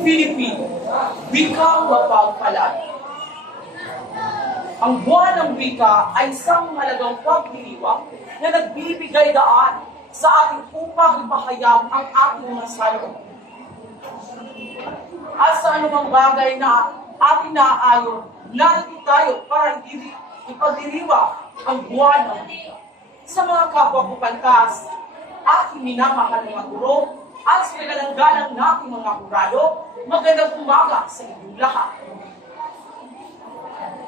Filipino, wikang mapagpalad. Ang buwan ng wika ay isang mahalagang pagdiriwang na nagbibigay daan sa ating upang ipahayag ang ating mga salot. At sa anumang bagay na ating naaayon, narito tayo para ipagdiriwang ang buwan ng wika. Sa mga kapwa ko pantas, aking minamahal mga guro, at sa pinalangganang nating mga kurado, magandang umaga sa inyong lahat.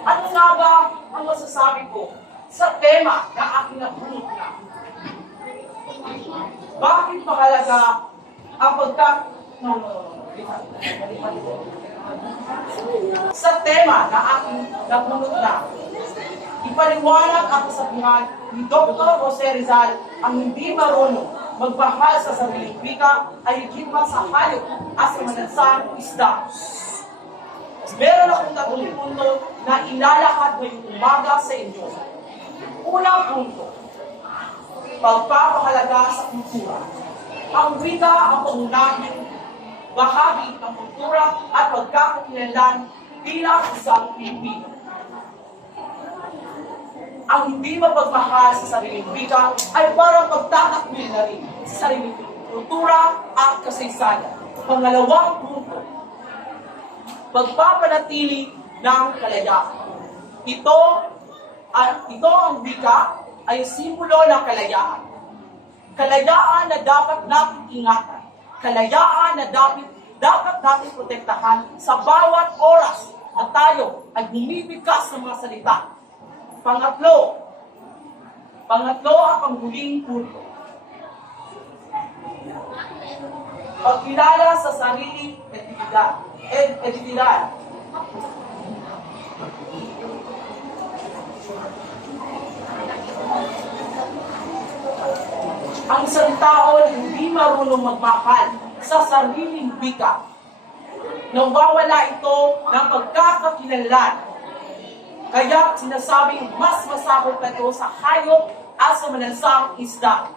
Ano nga ba ang masasabi ko sa tema na aking nabunot na? Bakit mahalaga ang sa tema na aking nabunot na? Ipaliwanag ang kasabihan ni Dr. Jose Rizal, ang hindi marunong magmahal sa sariling wika ay higit pa sa hayop at sa manansang isda. Meron akong tatlong punto na ilalakad ngayong umaga sa inyo. Unang punto, pagpapahalaga sa kultura. Ang wika ang pangunahing bahagi ng kultura at pagkakakilanlan bilang isang Pilipino. Ang hindi mapagmahal sa sariling wika ay parang pagtatakwil na rin sa sariling kultura at kasaysayan. Pangalawang punto, pagpapanatili ng kalayaan. Ito ang wika ay simbolo ng kalayaan. Kalayaan na dapat natin ingatan. Kalayaan na dapat natin protektahan sa bawat oras na tayo ay bumibigkas ng mga salita. Pangatlo ang panghuling punto. Pagkilala sa sariling identidad. Ang isang tao na hindi marunong magmahal sa sariling wika, nawawala ito ng pagkakakilanlan. Kaya sinasabing mas masakop na ito sa hayop at sa manansang isda.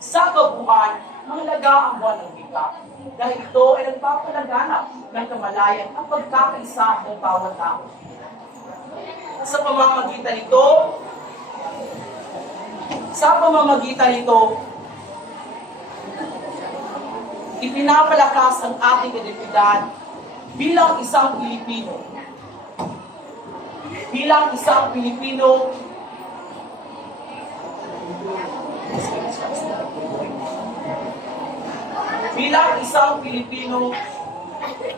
Sa kabuuan, mahalaga ang buwan ng wika dahil ito ay nagpapalaganap ng kamalayan at pagkakaisa ng bawat tao. Sa pamamagitan nito, ipinapalakas ang ating identidad bilang isang Pilipino. Bilang isang Pilipino,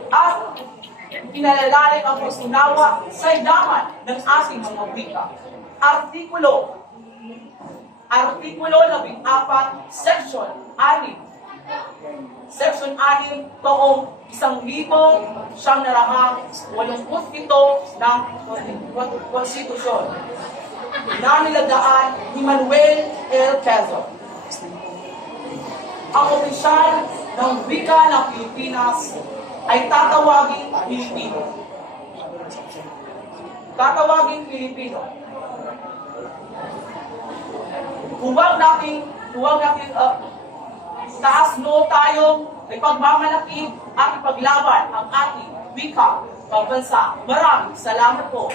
at pinalalalim ang pagsunawa sa idaman ng ating mga wika. Artikulo 14, Section 6. Section 6, taong 1987 ng Konstitusyon na nilagdaan ni Manuel L. Quezon. Ang opisyal ng wika ng Pilipinas ay tatawaging Pilipino. Huwag natin taas noo tayong ipagmamalaki at ipaglaban ang ating wika pambansa. Maraming salamat po.